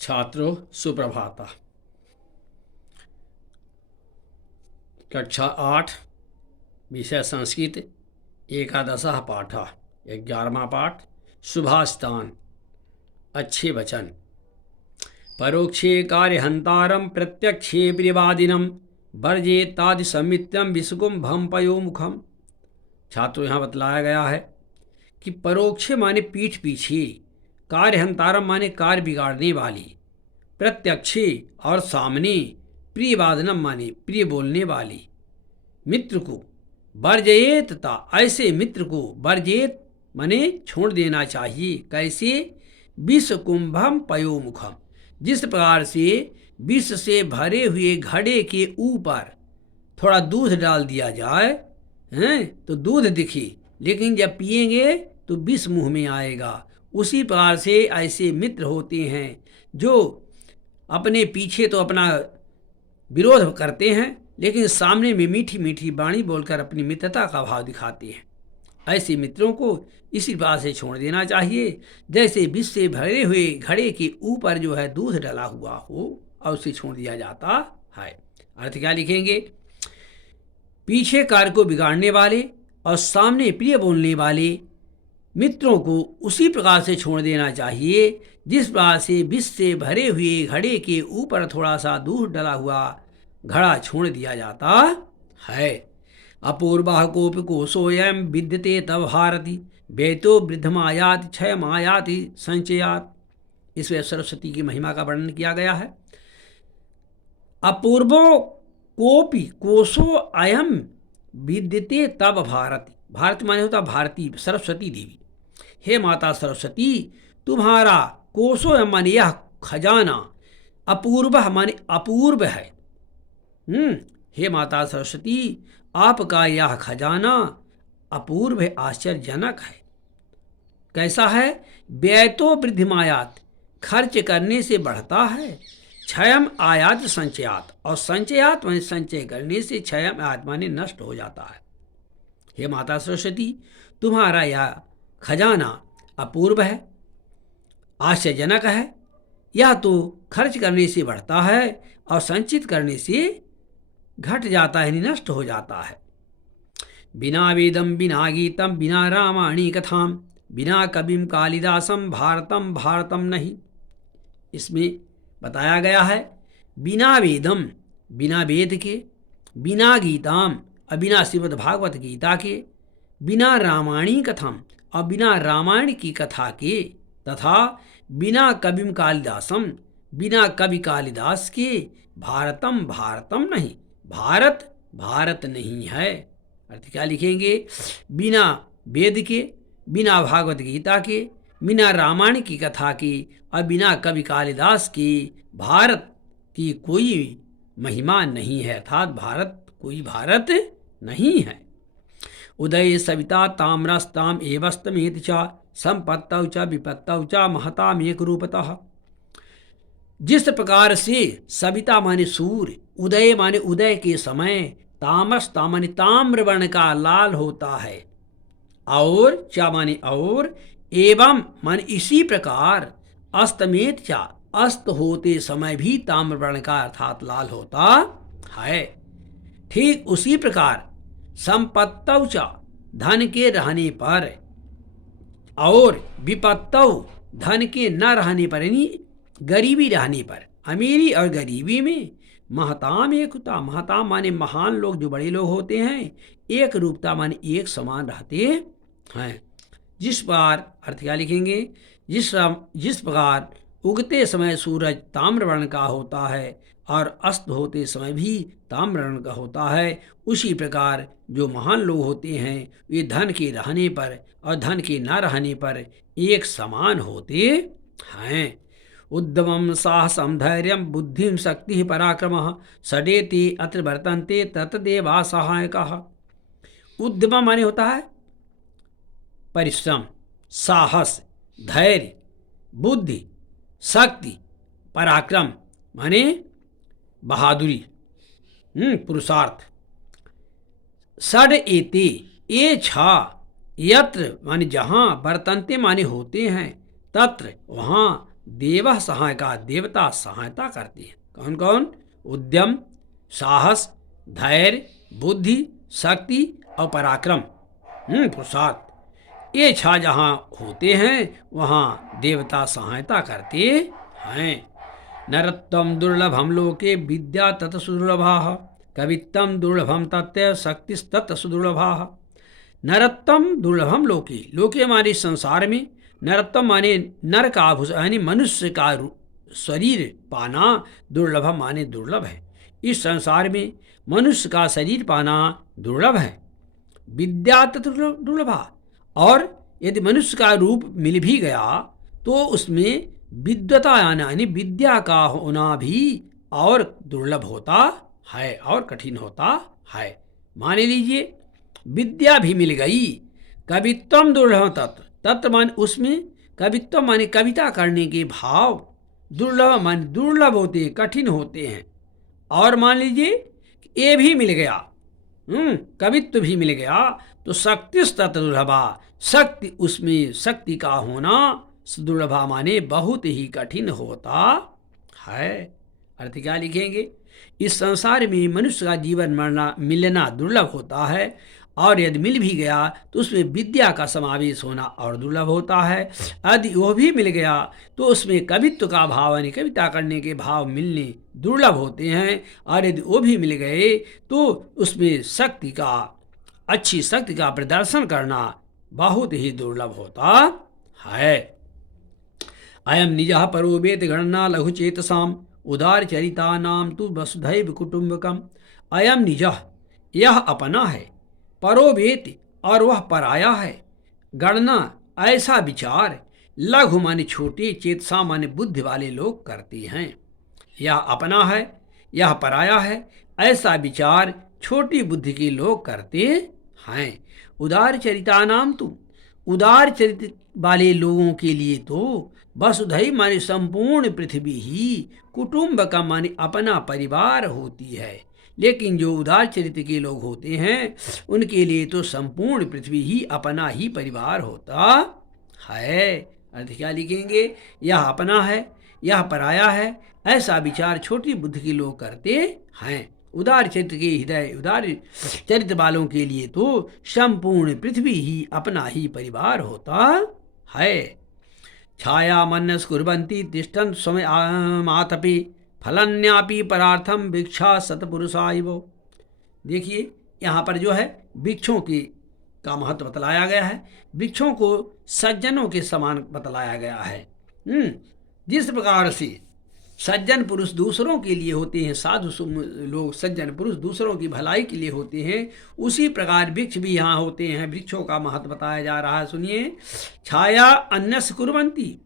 छात्रों सुप्रभातः। कक्षा 8 विषय संस्कृत एकादशः पाठः 11वां पाठ शुभास्तान अच्छे वचन। परोक्षे कार्यहंतारं प्रत्यक्षे प्रियवादिनं वर्जेतादि समित्यं विषकुंभं पयोमुखम। छात्रों यहाँ बतलाया गया है कि परोक्षे माने पीठ पीछे, कार्यहंतारम माने कार्य बिगाड़ने वाली, प्रत्यक्षे और सामने, प्रियवादनम माने प्रिय बोलने वाली, मित्र को वर्जयेत ता ऐसे मित्र को वर्जेत माने छोड़ देना चाहिए। कैसे? विष कुंभम पयोमुखम, जिस प्रकार से विष से भरे हुए घड़े के ऊपर थोड़ा दूध डाल दिया जाए हैं तो दूध दिखे, लेकिन जब पिएंगे तो विष मुंह में आएगा। उसी प्रकार से ऐसे मित्र होते हैं जो अपने पीछे तो अपना विरोध करते हैं, लेकिन सामने में मीठी मीठी वाणी बोलकर अपनी मित्रता का भाव दिखाते हैं। ऐसे मित्रों को इसी प्रकार से छोड़ देना चाहिए जैसे विष से भरे हुए घड़े के ऊपर जो है दूध डला हुआ हो और उसे छोड़ दिया जाता है। अर्थ क्या लिखेंगे? पीछे कार्य को बिगाड़ने वाले और सामने प्रिय बोलने वाले मित्रों को उसी प्रकार से छोड़ देना चाहिए जिस प्रकार से विष से भरे हुए घड़े के ऊपर थोड़ा सा दूध डला हुआ घड़ा छोड़ दिया जाता है। अपूर्वा कोपि कोशोऽयं विद्यते तव भारती व्यतो वृद्धमायाति क्षयमायाति संचयात। इसमें सरस्वती की महिमा का वर्णन किया गया है। अपूर्वो कोपि कोशो अयम विद्यते तब भारती, भारती माने होता भारती सरस्वती देवी। हे माता सरस्वती, तुम्हारा कोशो माने यह खजाना, अपूर्व माने अपूर्व है। हे माता सरस्वती, आपका यह खजाना अपूर्व है, आश्चर्यजनक है। कैसा है? व्यतो वृद्धिमायात, खर्च करने से बढ़ता है। क्षयम आयात संचयात, और संचयात माने संचय करने से, क्षयम आयात माने नष्ट हो जाता है। हे माता सरस्वती, तुम्हारा यह खजाना अपूर्व है, आश्चर्यजनक है। यह तो खर्च करने से बढ़ता है और संचित करने से घट जाता है, नष्ट हो जाता है। बिना वेदम बिना गीतम बिना रामायणी कथाम बिना कविम कालिदासम भारतम भारतम नहीं। इसमें बताया गया है बिना वेदम, बिना वेद के, बिना गीताम और बिना श्रीमद् भागवत गीता के, बिना रामायणी कथाम और बिना रामायण की कथा के, तथा बिना कविम कालिदासम, बिना कवि कालिदास के, भारतम भारतम नहीं, भारत भारत नहीं है। अर्थ क्या लिखेंगे? बिना वेद के, बिना भागवत गीता के, बिना रामायण की कथा के और बिना कवि कालिदास के भारत की कोई महिमा नहीं है, अर्थात भारत कोई भारत नहीं है। उदय सविता ताम्रस्ताम एवस्तमेत च संपत्तौ च विपत्तौ च महतामेक रूपतः। जिस प्रकार से सविता माने सूर्य, उदय माने उदय के समय, तामस माने ताम्र वर्ण का लाल होता है, और चा माने और, एवं माने इसी प्रकार, अस्तमेत चा अस्त होते समय भी ताम्र वर्ण का अर्थात लाल होता है। ठीक उसी प्रकार संपत्तौ चा धन के रहने पर, और विपत्तौ धन के न रहने पर यानी गरीबी रहने पर, अमीरी और गरीबी में, महताम एकता, महताम माने महान लोग, जो बड़े लोग होते हैं, एक रूपता माने एक समान रहते हैं। जिस प्रकार, अर्थ क्या लिखेंगे? जिस प्रकार उगते समय सूरज ताम्र वर्ण का होता है और अस्त होते समय भी ताम्र वर्ण का होता है, उसी प्रकार जो महान लोग होते हैं वे धन के रहने पर और धन के न रहने पर एक समान होते हैं। उद्यमं साहसं धैर्यं बुद्धिं शक्ति पराक्रमः षडेति अत्र वर्तन्ते तत्देवा सहायकः। उद्यम माने होता है परिश्रम, साहस, धैर्य, बुद्धि, शक्ति, पराक्रम माने बहादुरी, पुरुषार्थ। षड एते, ये छा, यत्र माने जहाँ, वर्तन्ते माने होते हैं, तत्र वहाँ, देवः सहायका, देवता सहायता करते हैं। कौन कौन? उद्यम, साहस, धैर्य, बुद्धि, शक्ति और पराक्रम, पुरुषार्थ, ये छह जहाँ होते हैं वहाँ देवता सहायता करते हैं। नरत्वं दुर्लभम लोके विद्या तत सुदुर्लभा, कवित्वं दुर्लभम तत्व शक्तिस्तत् सुदुर्लभा। नरत्वम दुर्लभम लोके, लोके माने संसार में, नरत्वम माने नर का आभूषण यानी मनुष्य का शरीर पाना, दुर्लभम माने दुर्लभ है। इस संसार में मनुष्य का शरीर पाना दुर्लभ है। विद्या तथा दुर्लभा, और यदि मनुष्य का रूप मिल भी गया तो उसमें विद्वता यानी विद्या का होना भी और दुर्लभ होता है और कठिन होता है। मान लीजिए विद्या भी मिल गई, कवित्वम दुर्लभ तत्व, तत्व मान उसमें कवित्व माने कविता करने के भाव, दुर्लभ माने दुर्लभ होते हैं, कठिन होते हैं। और मान लीजिए ये भी मिल गया, कवित्व भी मिल गया, तो शक्ति तत्व दुर्लभा, शक्ति उसमें शक्ति का होना दुर्लभा माने बहुत ही कठिन होता है। अर्थ क्या लिखेंगे? इस संसार में मनुष्य का जीवन मरना मिलना दुर्लभ होता है, और यदि मिल भी गया तो उसमें विद्या का समावेश होना और दुर्लभ होता है। यदि वो भी मिल गया तो उसमें कवित्व का भाव यानी कविता करने के भाव मिलने दुर्लभ होते हैं, और यदि वो भी मिल गए तो उसमें शक्ति का, अच्छी शक्ति का प्रदर्शन करना बहुत ही दुर्लभ होता है। अयम निजः परो वेद गणना लघुचेतसाम, उदार चरिता नाम तु वसुधैव कुटुंबकम। अयम निजः, यह अपना है, परो वेद और वह पराया है, गणना ऐसा विचार, लघु माने छोटे, चेतसा माने बुद्धि वाले लोग करते हैं। यह अपना है, यह पराया है, ऐसा विचार छोटी बुद्धि के लोग करते हैं। उदार चरिता नाम तु, उदार चरित वाले लोगों के लिए तो वसुधैव माने संपूर्ण पृथ्वी ही, कुटुंब का माने अपना परिवार होती है। लेकिन जो उदार चरित्र के लोग होते हैं उनके लिए तो संपूर्ण पृथ्वी ही अपना ही परिवार होता है। अर्थ क्या लिखेंगे? यह अपना है, यह पराया है, ऐसा विचार छोटी बुद्धि के लोग करते हैं। उदार चरित्र के हृदय, उदार चरित्र वालों के लिए तो संपूर्ण पृथ्वी ही अपना ही परिवार होता है। छाया मनस कुर्वन्ति तिष्ठन् समय आतपे, फलन्यापि परार्थम भिक्षा सतपुरुषा इव। देखिए यहाँ पर जो है वृक्षों की का महत्व बतलाया गया है, वृक्षों को सज्जनों के समान बतलाया गया है। जिस प्रकार से सज्जन पुरुष दूसरों के लिए होते हैं, साधु लोग सज्जन पुरुष दूसरों की भलाई के लिए होते हैं, उसी प्रकार वृक्ष भी यहाँ होते हैं। वृक्षों का महत्व बताया जा रहा है, सुनिए। छाया अन्यस कुर्वन्ति,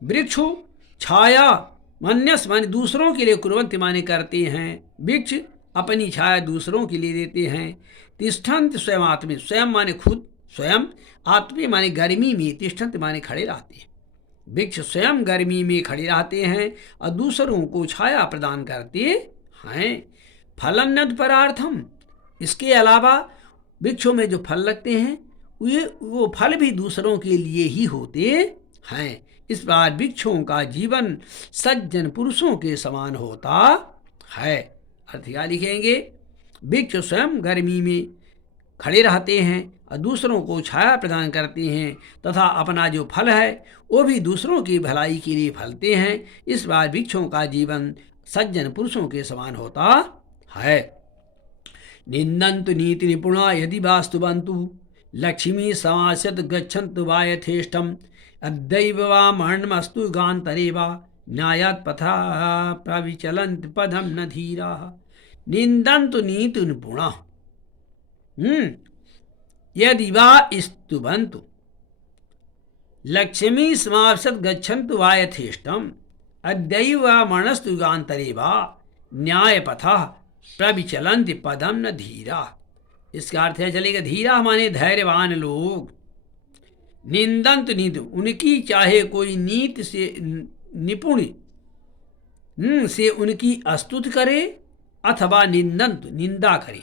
वृक्षो छाया अन्यस माने दूसरों के लिए, कुर्वन्ति माने करते हैं, वृक्ष अपनी छाया दूसरों के लिए देते हैं। तिष्ठन्त स्वयं आत्मे, स्वयं माने खुद, स्वयं आत्मे माने गर्मी में, तिष्ठन्त माने खड़े रहते हैं। वृक्ष स्वयं गर्मी में खड़े रहते हैं और दूसरों को छाया प्रदान करते हैं। फलन्नद परार्थम, इसके अलावा वृक्षों में जो फल लगते हैं वो फल भी दूसरों के लिए ही होते हैं। इस प्रकार वृक्षों का जीवन सज्जन पुरुषों के समान होता है। अर्थ क्या लिखेंगे? वृक्ष स्वयं गर्मी में खड़े रहते हैं और दूसरों को छाया प्रदान करते हैं, तथा अपना जो फल है वो भी दूसरों की भलाई के लिए फलते हैं। इस बार वृक्षों का जीवन सज्जन पुरुषों के समान होता है। निंदन्तु नीति निपुणा यदि वास्तुवन्तु, लक्ष्मी समासत गच्छन्तु वा यथेष्टम, अद्दैव वा मरणमस्तु गान्तरे वा, न्यायात् पथा प्रविचलन्ति पदम न धीराः। निंदन्तु नीति निपुणा यदि वा स्तुवन्तु, लक्ष्मी समासत गच्छन्तु वा यथेष्टम, अद्यैव वा मरणस्तु गान्तरे वा, न्यायपथः प्रविचलन्ति पदम न धीरा। इसका अर्थ है चलेगा धीरा माने धैर्यवान लोग। निंदंत नीति, उनकी चाहे कोई नीति से निपुण से उनकी स्तुति करे अथवा निंदंत निंदा करे।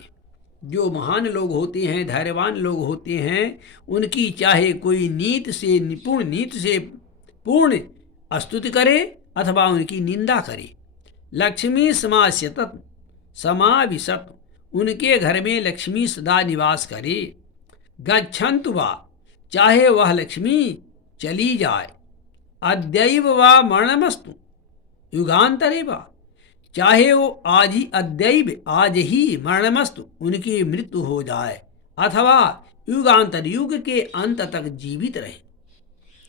जो महान लोग होते हैं, धैर्यवान लोग होते हैं, उनकी चाहे कोई नीति से निपुण, नीति से पूर्ण स्तुति करे अथवा उनकी निंदा करे। लक्ष्मी समास्यत समाविशत, उनके घर में लक्ष्मी सदा निवास करे। गच्छन्तु वा, चाहे वह लक्ष्मी चली जाए। अद्यैव वा मरणमस्तु युगांतरे वा, चाहे वो आज ही, अद्यैव आज ही, मरणमस्तु उनकी मृत्यु हो जाए, अथवा युगांतर युग के अंत तक जीवित रहे।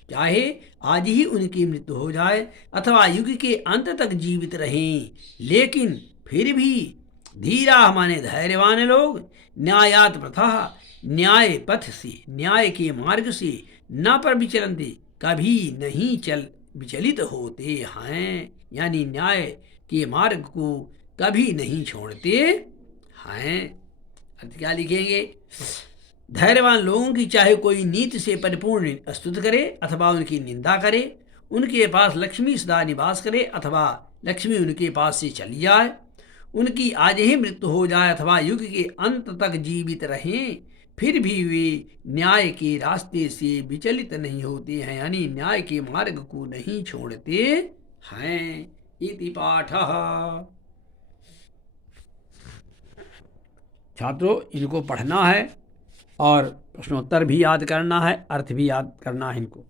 चाहे आज ही उनकी मृत्यु हो जाए अथवा युग के अंत तक जीवित रहें, लेकिन फिर भी धीरा माने धैर्यवान लोग न्यायात प्रथा, न्याय पथ से, न्याय के मार्ग से न पर विचलनते, कभी नहीं विचलित होते हैं, यानी न्याय के मार्ग को कभी नहीं छोड़ते हैं। अर्थ क्या लिखेंगे? धैर्यवान लोगों की चाहे कोई नीति से परिपूर्ण स्तुति करे अथवा उनकी निंदा करे, उनके पास लक्ष्मी सदा निवास करे अथवा लक्ष्मी उनके पास से चली जाए, उनकी आज ही मृत्यु हो जाए अथवा युग के अंत तक जीवित रहें, फिर भी वे न्याय के रास्ते से विचलित नहीं होते हैं, यानी न्याय के मार्ग को नहीं छोड़ते हैं। इति पाठः। छात्रों, इनको पढ़ना है और प्रश्नोत्तर भी याद करना है, अर्थ भी याद करना है इनको।